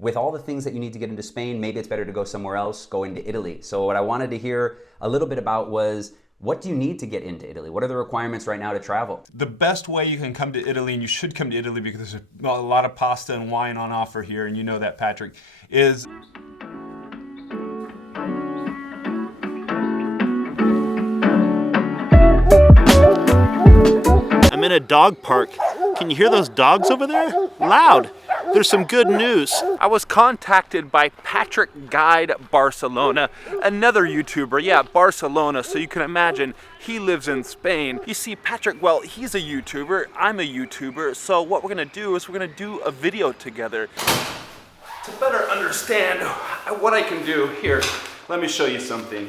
with all the things that you need to get into Spain, maybe it's better to go somewhere else, go into Italy. So what I wanted to hear a little bit about was, what do you need to get into Italy? What are the requirements right now to travel? The best way you can come to Italy, and you should come to Italy because there's a lot of pasta and wine on offer here, and you know that, Patrick, is I'm in a dog park. Can you hear those dogs over there? Loud. There's some good news. I was contacted by Patrick Guide Barcelona, another YouTuber, yeah, Barcelona, so you can imagine he lives in Spain. You see, Patrick, well, he's a YouTuber, I'm a YouTuber, so what we're gonna do is we're gonna do a video together. To better understand what I can do, here, let me show you something.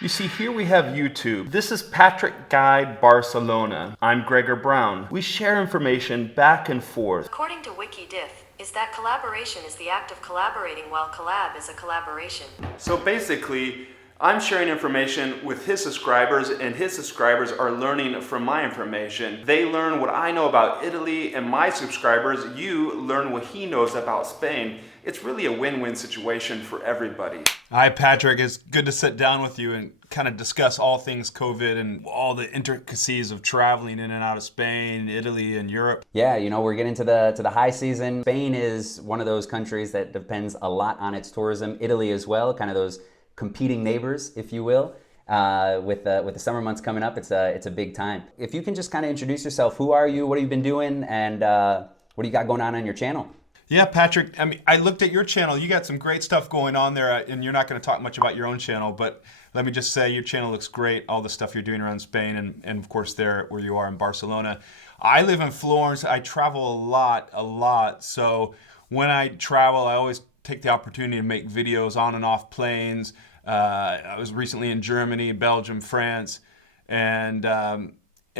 You see, here we have YouTube. This is Patrick Guide Barcelona. I'm Gregor Brown. We share information back and forth. According to WikiDiff, is that collaboration is the act of collaborating while collab is a collaboration. So basically, I'm sharing information with his subscribers, and his subscribers are learning from my information. They learn what I know about Italy, and my subscribers, you learn what he knows about Spain. It's really a win-win situation for everybody. Hi, Patrick. It's good to sit down with you and kind of discuss all things COVID and all the intricacies of traveling in and out of Spain, Italy, and Europe. Yeah, you know, we're getting to the high season. Spain is one of those countries that depends a lot on its tourism. Italy as well, kind of those competing neighbors, if you will. With the summer months coming up, it's a big time. If you can just kind of introduce yourself, who are you, what have you been doing, and what do you got going on your channel? Yeah, Patrick, I mean, I looked at your channel. You got some great stuff going on there, and you're not going to talk much about your own channel, but let me just say your channel looks great, all the stuff you're doing around Spain, and of course there where you are in Barcelona. I live in Florence. I travel a lot, so when I travel, I always take the opportunity to make videos on and off planes. I was recently in Germany, Belgium, France, and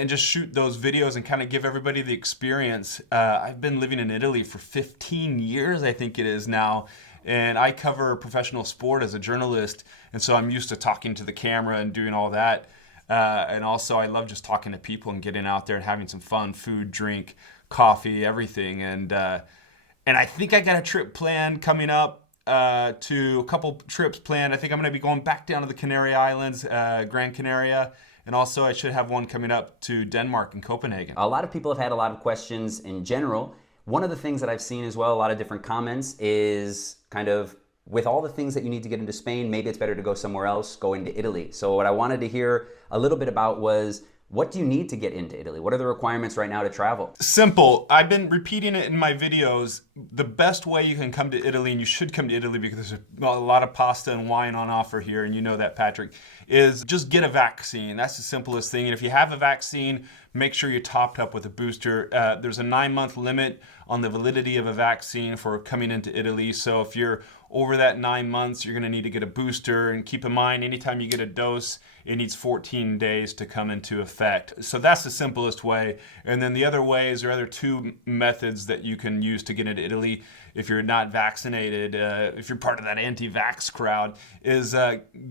just shoot those videos and kind of give everybody the experience. I've been living in Italy for 15 years, I think it is now, and I cover professional sport as a journalist, and so I'm used to talking to the camera and doing all that. And also I love just talking to people and getting out there and having some fun, food, drink, coffee, everything. And I think I got a trip planned coming up, to a couple trips planned. I think I'm gonna be going back down to the Canary Islands, Gran Canaria, and also I should have one coming up to Denmark and Copenhagen. A lot of people have had a lot of questions in general. One of the things that I've seen as well, a lot of different comments, is kind of, with all the things that you need to get into Spain, maybe it's better to go somewhere else, go into Italy. So what I wanted to hear a little bit about was, what do you need to get into Italy? What are the requirements right now to travel? Simple. I've been repeating it in my videos. The best way you can come to Italy, and you should come to Italy because there's a lot of pasta and wine on offer here, and you know that, Patrick, is just get a vaccine. That's the simplest thing. And if you have a vaccine, make sure you're topped up with a booster. There's a 9-month limit on the validity of a vaccine for coming into Italy. So if you're over that 9 months, you're gonna need to get a booster. And keep in mind, anytime you get a dose, it needs 14 days to come into effect. So that's the simplest way. And then the other ways, there are other two methods that you can use to get into Italy if you're not vaccinated, if you're part of that anti-vax crowd, is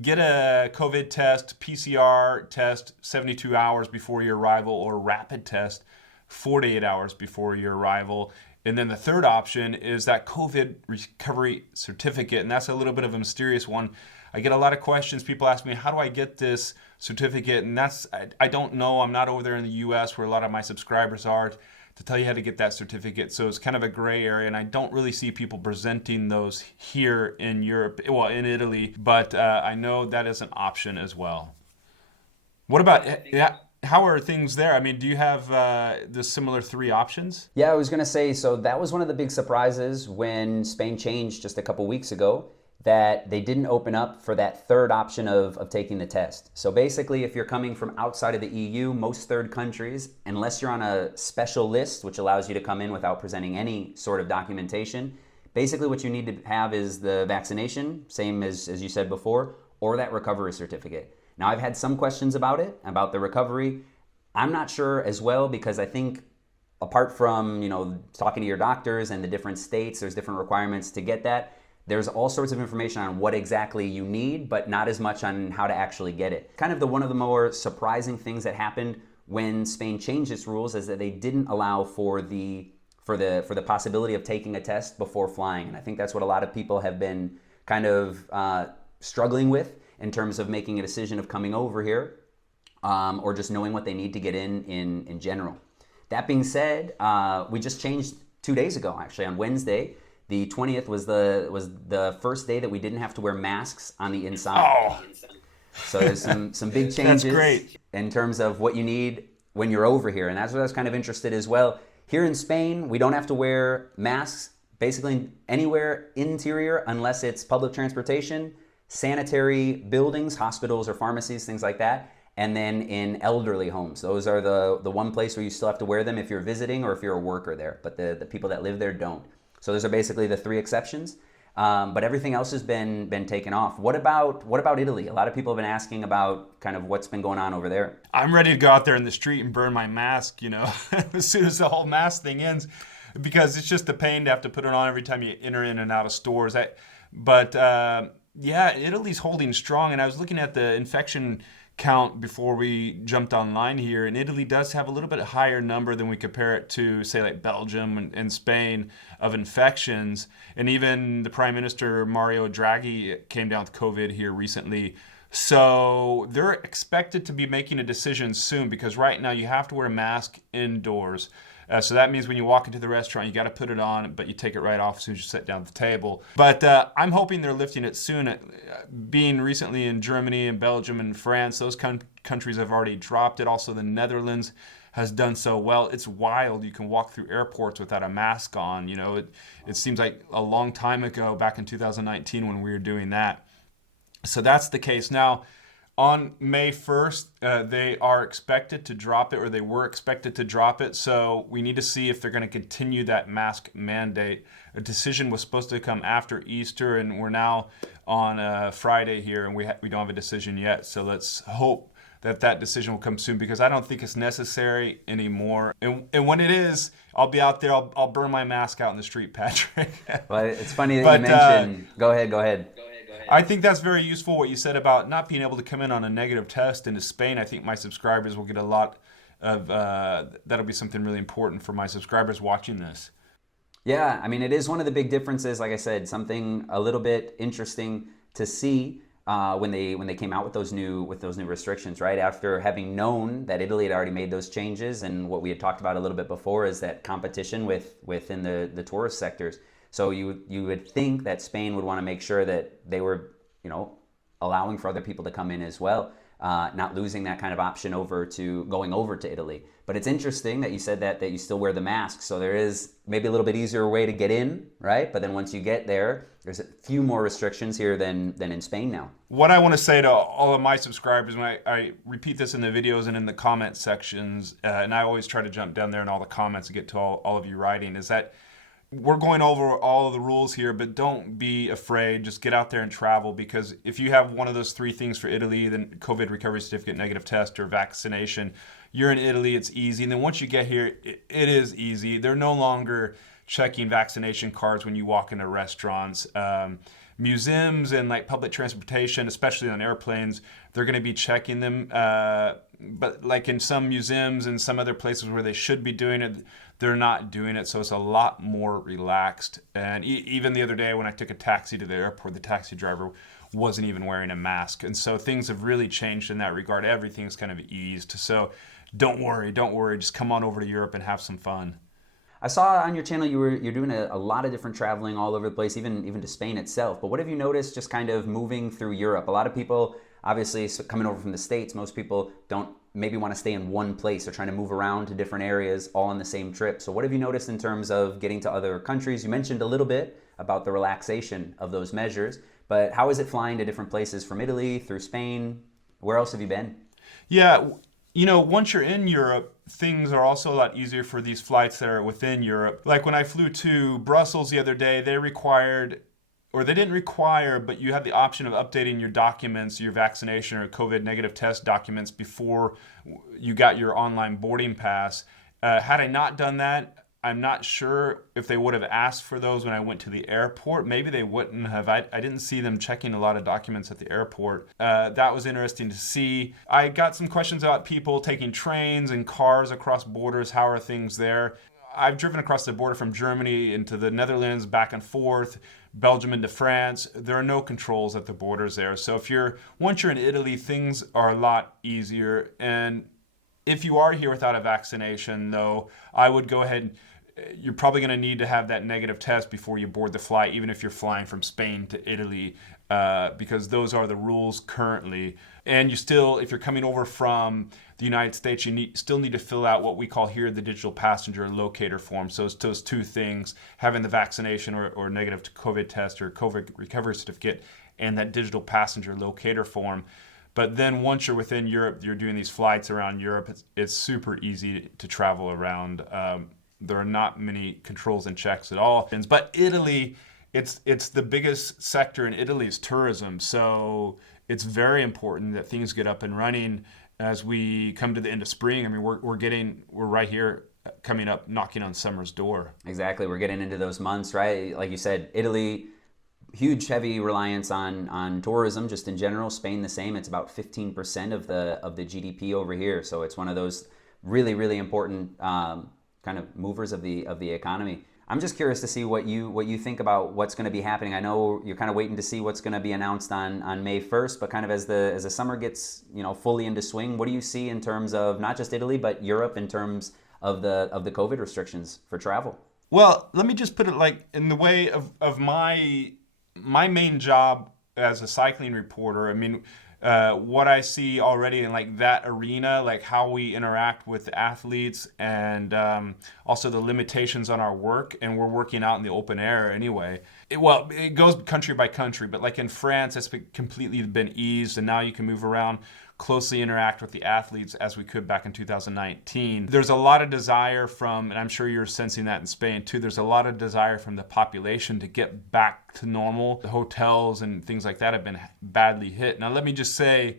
get a COVID test, PCR test 72 hours before your arrival, or rapid test 48 hours before your arrival. And then the third option is that COVID recovery certificate, and that's a little bit of a mysterious one. I get a lot of questions. People ask me, how do I get this certificate? And I don't know. I'm not over there in the US where a lot of my subscribers are to tell you how to get that certificate. So it's kind of a gray area, and I don't really see people presenting those here in Europe, well, in Italy, but I know that is an option as well. What about, how are things there? I mean, do you have the similar 3 options? Yeah, I was gonna say, so that was one of the big surprises when Spain changed just a couple weeks ago, that they didn't open up for that third option of taking the test. So basically, if you're coming from outside of the EU, most third countries, unless you're on a special list, which allows you to come in without presenting any sort of documentation, basically what you need to have is the vaccination, same as you said before, or that recovery certificate. Now, I've had some questions about it, about the recovery. I'm not sure as well, because I think apart from, you know, talking to your doctors and the different states, there's different requirements to get that. There's all sorts of information on what exactly you need, but not as much on how to actually get it. Kind of one of the more surprising things that happened when Spain changed its rules is that they didn't allow for the possibility of taking a test before flying. And I think that's what a lot of people have been kind of struggling with in terms of making a decision of coming over here, or just knowing what they need to get in general. That being said, we just changed 2 days ago, actually. On Wednesday, the 20th was the first day that we didn't have to wear masks on the inside. Oh. So there's some big changes great. in terms of what you need when you're over here. And that's what I was kind of interested as well. Here in Spain, we don't have to wear masks basically anywhere interior unless it's public transportation, sanitary buildings, hospitals or pharmacies, things like that. And then in elderly homes. Those are the one place where you still have to wear them if you're visiting or if you're a worker there. But the people that live there don't. So those are basically the 3 exceptions. But everything else has been taken off. What about Italy? A lot of people have been asking about kind of what's been going on over there. I'm ready to go out there in the street and burn my mask, as soon as the whole mask thing ends, because it's just a pain to have to put it on every time you enter in and out of stores. Italy's holding strong. And I was looking at the infection count before we jumped online here, and Italy does have a little bit higher number than we compare it to, say, like Belgium and Spain of infections. And even the Prime Minister Mario Draghi came down with COVID here recently. So they're expected to be making a decision soon, because right now you have to wear a mask indoors. So that means when you walk into the restaurant, you got to put it on, but you take it right off as soon as you sit down at the table. But I'm hoping they're lifting it soon. Being recently in Germany and Belgium and France, those countries have already dropped it. Also, the Netherlands has done so well. It's wild. You can walk through airports without a mask on. It seems like a long time ago, back in 2019, when we were doing that. So that's the case. Now, on May 1st, they are expected to drop it, or they were expected to drop it. So we need to see if they're going to continue that mask mandate. A decision was supposed to come after Easter, and we're now on Friday here, and we don't have a decision yet. So let's hope that decision will come soon, because I don't think it's necessary anymore. And when it is, I'll be out there. I'll burn my mask out in the street, Patrick. Well, it's funny that you mentioned. Go ahead. I think that's very useful, what you said about not being able to come in on a negative test into Spain. I think my subscribers will get a lot of, that'll be something really important for my subscribers watching this. Yeah, I mean, it is one of the big differences. Like I said, something a little bit interesting to see when they came out with those new restrictions, right? After having known that Italy had already made those changes, and what we had talked about a little bit before is that competition within the tourist sectors. So you would think that Spain would want to make sure that they were, allowing for other people to come in as well, not losing that kind of option going over to Italy. But it's interesting that you said that you still wear the mask. So there is maybe a little bit easier way to get in, right? But then once you get there, there's a few more restrictions here than in Spain now. What I want to say to all of my subscribers, when I repeat this in the videos and in the comment sections, and I always try to jump down there in all the comments and get to all of you writing, is that we're going over all of the rules here, but don't be afraid. Just get out there and travel, because if you have one of those 3 things for Italy, then COVID recovery certificate, negative test, or vaccination, you're in Italy, it's easy. And then once you get here, it is easy. They're no longer checking vaccination cards when you walk into restaurants. Museums and like public transportation, especially on airplanes, they're going to be checking them. But like in some museums and some other places where they should be doing it, they're not doing it. So it's a lot more relaxed. And even the other day when I took a taxi to the airport, the taxi driver wasn't even wearing a mask. And so things have really changed in that regard. Everything's kind of eased. So don't worry. Just come on over to Europe and have some fun. I saw on your channel you're doing a lot of different traveling all over the place, even to Spain itself. But what have you noticed just kind of moving through Europe? A lot of people, obviously coming over from the States, most people don't maybe want to stay in one place. They're trying to move around to different areas all on the same trip. So what have you noticed in terms of getting to other countries? You mentioned a little bit about the relaxation of those measures, but how is it flying to different places from Italy through Spain? Where else have you been? Yeah, once you're in Europe, things are also a lot easier for these flights that are within Europe. Like when I flew to Brussels the other day, they didn't require, but you had the option of updating your documents, your vaccination or COVID negative test documents before you got your online boarding pass. Had I not done that, I'm not sure if they would have asked for those when I went to the airport. Maybe they wouldn't have. I didn't see them checking a lot of documents at the airport. That was interesting to see. I got some questions about people taking trains and cars across borders. How are things there? I've driven across the border from Germany into the Netherlands, back and forth, Belgium into France. There are no controls at the borders there. So once you're in Italy, things are a lot easier. And if you are here without a vaccination, though, I would go ahead. You're probably going to need to have that negative test before you board the flight, even if you're flying from Spain to Italy, because those are the rules currently. And if you're coming over from the United States, you still need to fill out what we call here the digital passenger locator form. So it's those two things, having the vaccination or negative COVID test or COVID recovery certificate, and that digital passenger locator form. But then once you're within Europe, you're doing these flights around Europe, it's super easy to travel around. There are not many controls and checks at all. But Italy, it's the biggest sector in Italy is tourism. So it's very important that things get up and running as we come to the end of spring. I mean, we're right here coming up, knocking on summer's door. Exactly. We're getting into those months, right? Like you said, Italy, huge, heavy reliance on tourism just in general. Spain, the same. It's about 15% of the GDP over here. So it's one of those really, really important kind of movers of the economy. I'm just curious to see what you think about what's going to be happening. I know you're kind of waiting to see what's going to be announced on May 1st, but kind of as the summer gets fully into swing, what do you see in terms of not just Italy but Europe in terms of the COVID restrictions for travel? Well, let me just put it like in the way of my main job as a cycling reporter. I mean, what I see already in like that arena, like how we interact with the athletes and also the limitations on our work, and we're working out in the open air anyway. It goes country by country, but like in France, it's completely been eased, and now you can move around, closely interact with the athletes as we could back in 2019. There's a lot of desire from, and I'm sure you're sensing that in Spain too, there's a lot of desire from the population to get back to normal. The hotels and things like that have been badly hit. Now let me just say,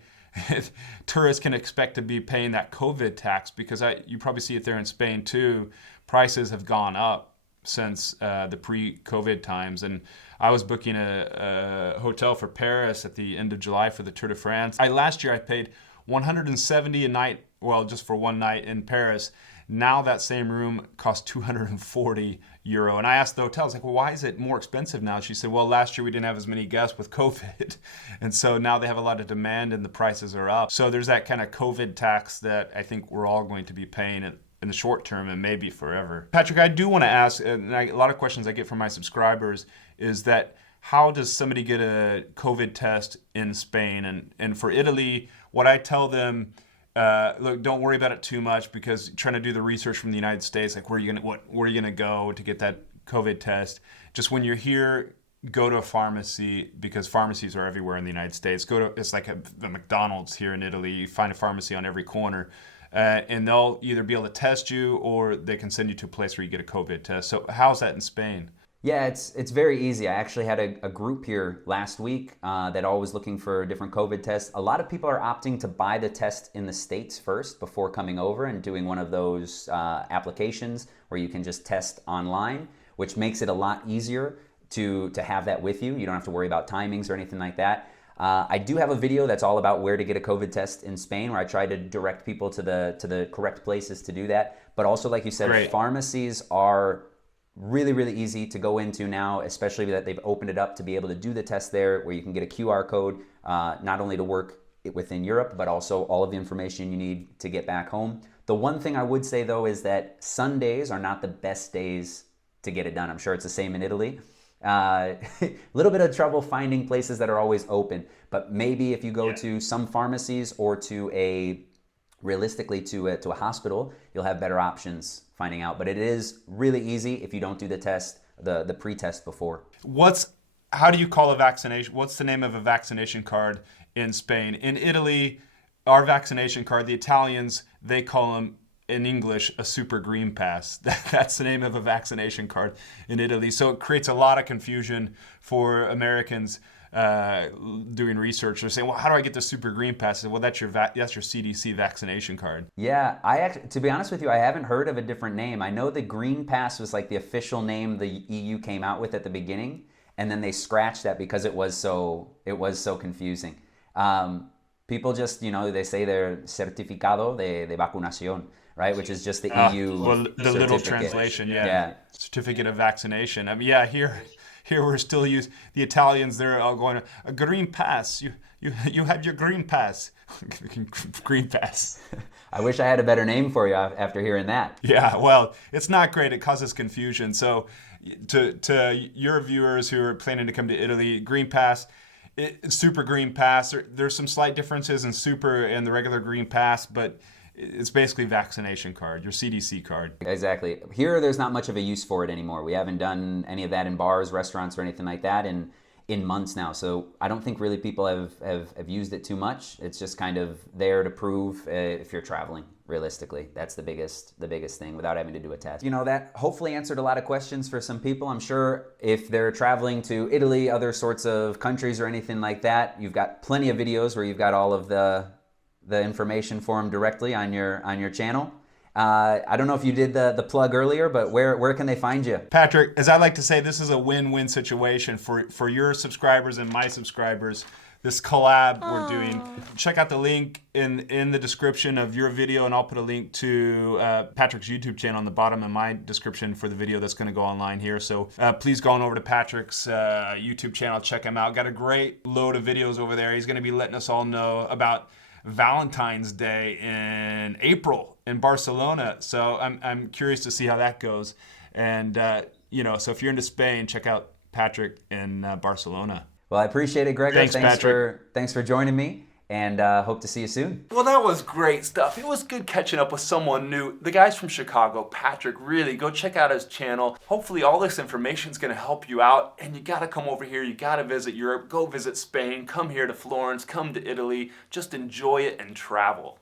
tourists can expect to be paying that COVID tax because you probably see it there in Spain too. Prices have gone up since the pre-COVID times. And I was booking a hotel for Paris at the end of July for the Tour de France. Last year I paid $170 a night, well, just for one night in Paris. Now that same room costs €240. And I asked the hotel, I was like, well, why is it more expensive now? She said, well, last year we didn't have as many guests with COVID. And so now they have a lot of demand and the prices are up. So there's that kind of COVID tax that I think we're all going to be paying in the short term and maybe forever. Patrick, I do want to ask, and a lot of questions I get from my subscribers is that how does somebody get a COVID test in Spain? And for Italy, what I tell them, look, don't worry about it too much because trying to do the research from the United States, like where are you gonna go to get that COVID test? Just when you're here, go to a pharmacy because pharmacies are everywhere in the United States. It's like the McDonald's here in Italy. You find a pharmacy on every corner. And they'll either be able to test you or they can send you to a place where you get a COVID test. So how's that in Spain? Yeah, it's very easy. I actually had a group here last week that all was looking for different COVID tests. A lot of people are opting to buy the test in the States first before coming over and doing one of those applications where you can just test online, which makes it a lot easier to have that with you. You don't have to worry about timings or anything like that. I do have a video that's all about where to get a COVID test in Spain, where I try to direct people to the correct places to do that. But also, like you said, Great. Pharmacies are really, really easy to go into now, especially that they've opened it up to be able to do the test there, where you can get a QR code, not only to work within Europe, but also all of the information you need to get back home. The one thing I would say, though, is that Sundays are not the best days to get it done. I'm sure it's the same in Italy. A little bit of trouble finding places that are always open, but maybe if you go to some pharmacies or realistically to a hospital, you'll have better options finding out. But it is really easy if you don't do the test, the pre-test before. How do you call a vaccination? What's the name of a vaccination card in Spain? In Italy, our vaccination card, the Italians, they call them in English a super green pass. That's the name of a vaccination card in Italy. So it creates a lot of confusion for Americans. doing research. They're saying, well, how do I get the super green pass? I said, well, that's your CDC vaccination card. Yeah, to be honest with you, I haven't heard of a different name. I know the green pass was like the official name the EU came out with at the beginning, and then they scratched that because it was so confusing. People just, they say they're certificado de vacunación, right? Which is just the EU well, the little translation, yeah. Certificate of vaccination. I mean, yeah, here we're still the Italians, they're all going, a green pass. You have your green pass. Green pass. I wish I had a better name for you after hearing that. Yeah, well, it's not great. It causes confusion. So to your viewers who are planning to come to Italy, green pass, super green pass, there's some slight differences in super and the regular green pass, but it's basically vaccination card, your CDC card. Exactly. Here, there's not much of a use for it anymore. We haven't done any of that in bars, restaurants, or anything like that in months now. So I don't think really people have used it too much. It's just kind of there to prove if you're traveling. Realistically, that's the biggest thing without having to do a test. That hopefully answered a lot of questions for some people. I'm sure if they're traveling to Italy, other sorts of countries or anything like that, you've got plenty of videos where you've got all of the information for them directly on your channel. I don't know if you did the plug earlier, but where can they find you? Patrick, as I like to say, this is a win-win situation for your subscribers and my subscribers. This collab we're doing. Check out the link in the description of your video, and I'll put a link to Patrick's YouTube channel on the bottom of my description for the video that's going to go online here. So please go on over to Patrick's YouTube channel, check him out. Got a great load of videos over there. He's going to be letting us all know about Valentine's Day in April in Barcelona. So I'm curious to see how that goes. And so if you're into Spain, check out Patrick in Barcelona. Well, I appreciate it, Gregor. Thanks Patrick. Thanks for joining me, and hope to see you soon. Well, that was great stuff. It was good catching up with someone new. The guy's from Chicago, Patrick. Really, go check out his channel. Hopefully all this information is going to help you out, and you got to come over here. You got to visit Europe. Go visit Spain. Come here to Florence. Come to Italy. Just enjoy it and travel.